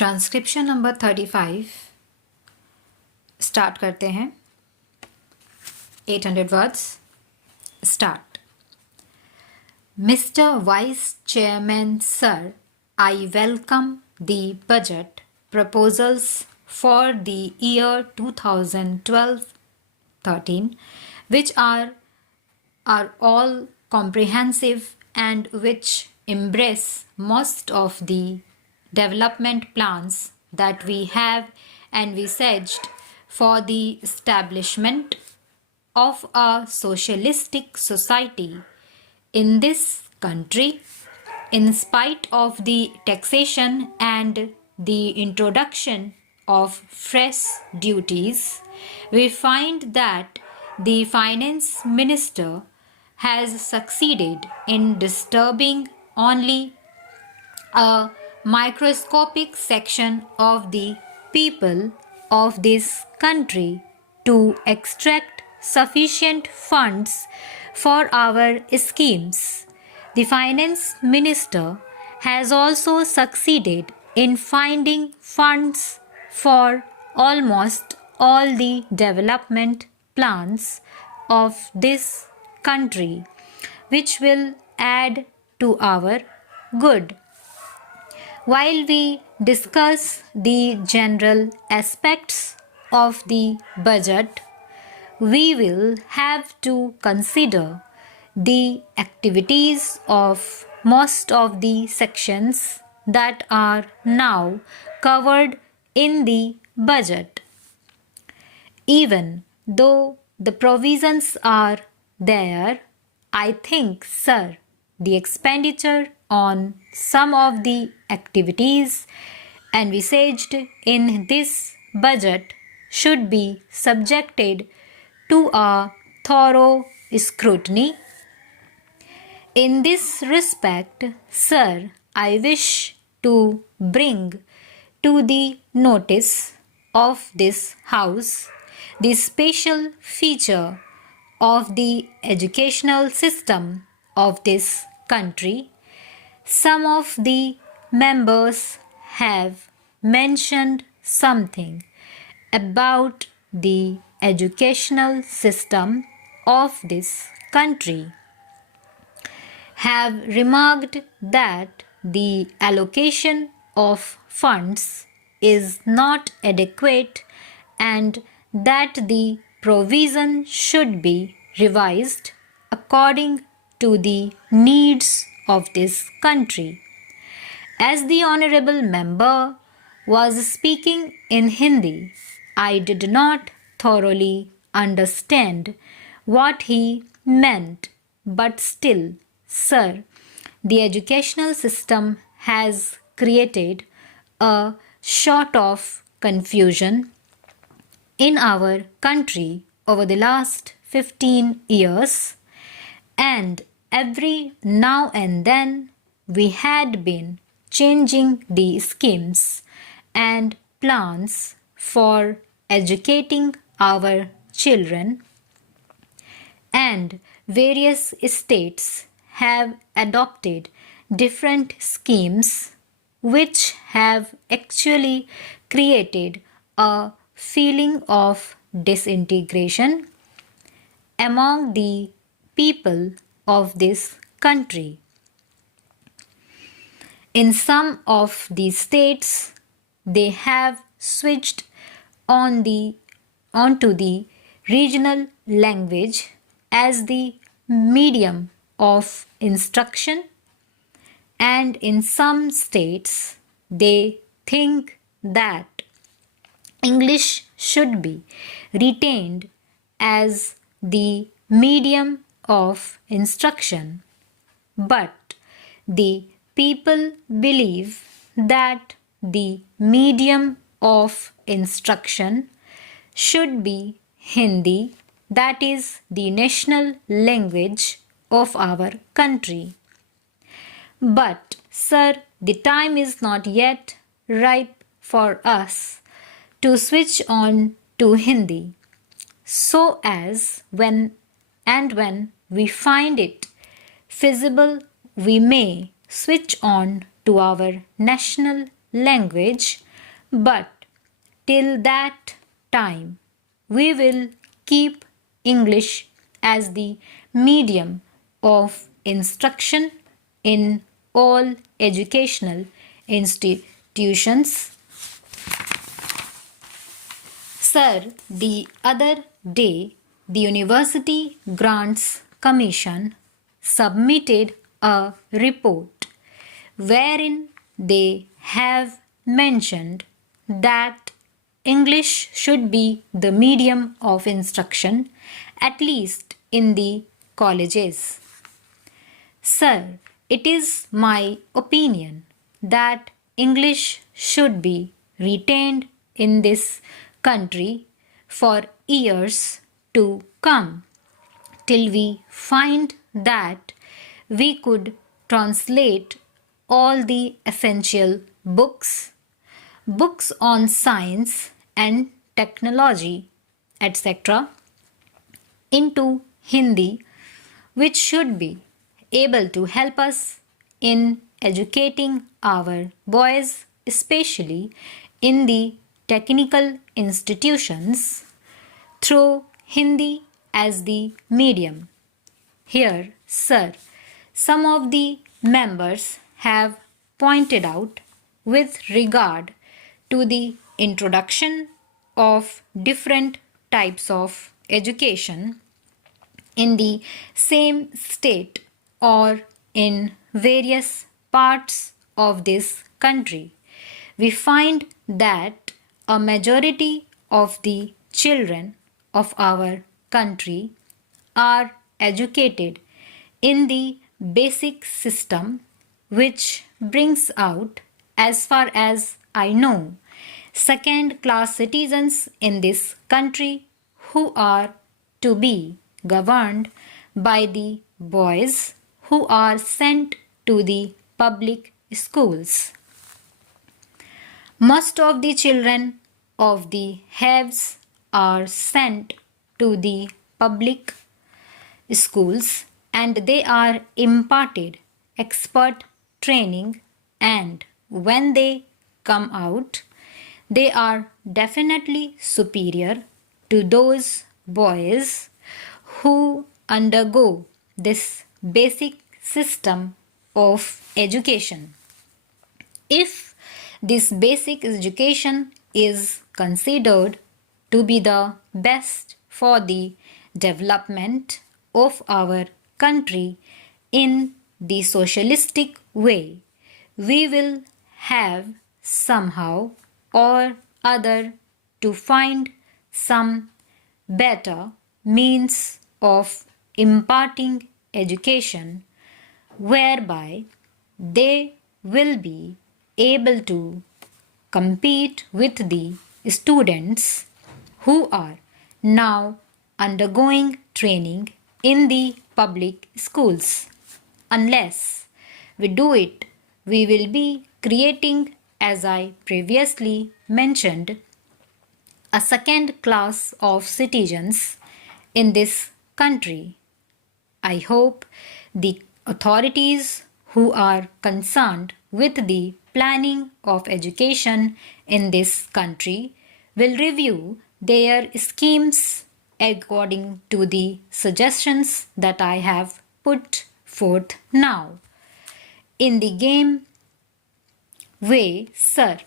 Transcription number 35 start करते हैं. 800 words. Start. Mr. Vice Chairman Sir, I welcome the budget proposals for the year 2012-13, which are all comprehensive and which embrace most of the development plans that we have envisaged for the establishment of a socialistic society in this country. In spite of the taxation and the introduction of fresh duties, we find that the finance minister has succeeded in disturbing only a microscopic section of the people of this country to extract sufficient funds for our schemes. The finance minister has also succeeded in finding funds for almost all the development plans of this country, which will add to our good. While we discuss the general aspects of the budget, we will have to consider the activities of most of the sections that are now covered in the budget. Even though the provisions are there, I think, sir, the expenditure on some of the activities envisaged in this budget should be subjected to a thorough scrutiny. In this respect, sir, I wish to bring to the notice of this House the special feature of the educational system of this country. Some of the members have mentioned something about the educational system of this country, have remarked that the allocation of funds is not adequate and that the provision should be revised according to the needs of this country. As the honorable member was speaking in Hindi, I did not thoroughly understand what he meant, but still, sir, the educational system has created a sort of confusion in our country over the last 15 years, and every now and then we had been changing the schemes and plans for educating our children, and various states have adopted different schemes which have actually created a feeling of disintegration among the people of this country. In some of these states, they have switched onto the regional language as the medium of instruction, and in some states they think that English should be retained as the medium of instruction. But the people believe that the medium of instruction should be Hindi, that is the national language of our country. But, sir, the time is not yet ripe for us to switch on to Hindi, so as when we find it feasible, we may switch on to our national language But till that time, we will keep English as the medium of instruction in all educational institutions. Sir, the other day, the University Grants Commission submitted a report wherein they have mentioned that English should be the medium of instruction, at least in the colleges. Sir, it is my opinion that English should be retained in this country for years to come till we find that we could translate all the essential books, books on science and technology, etc., into Hindi, which should be able to help us in educating our boys, especially in the technical institutions, through Hindi as the medium. Here, sir, some of the members have pointed out with regard to the introduction of different types of education in the same state or in various parts of this country. We find that a majority of the children of our country are educated in the basic system, which brings out, as far as I know, second class citizens in this country who are to be governed by the boys who are sent to the public schools. Most of the children of the haves are sent to the public schools and they are imparted expert training, and when they come out, they are definitely superior to those boys who undergo this basic system of education. If this basic education is considered to be the best for the development of our country in the socialistic way, we will have somehow or other to find some better means of imparting education whereby they will be able to compete with the students who are now undergoing training in the public schools. Unless we do it, we will be creating, as I previously mentioned, a second class of citizens in this country. I hope the authorities who are concerned with the planning of education in this country will review their schemes according to the suggestions that I have put forth now. In the game way, sir,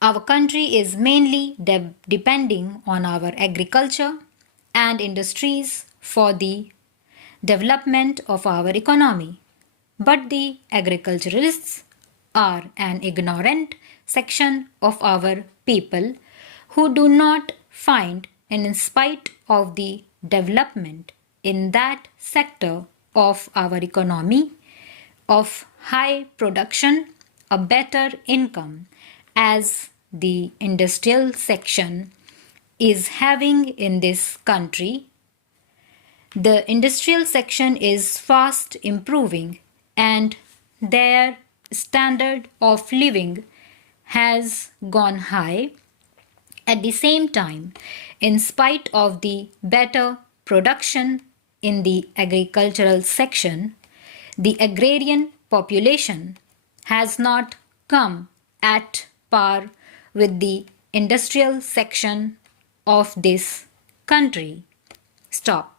our country is mainly depending on our agriculture and industries for the development of our economy. But the agriculturalists are an ignorant section of our people who do not find, in spite of the development in that sector of our economy, of high production, a better income as the industrial section is having in this country. The industrial section is fast improving and their standard of living has gone high. At the same time, in spite of the better production in the agricultural section, the agrarian population has not come at par with the industrial section of this country. Stop.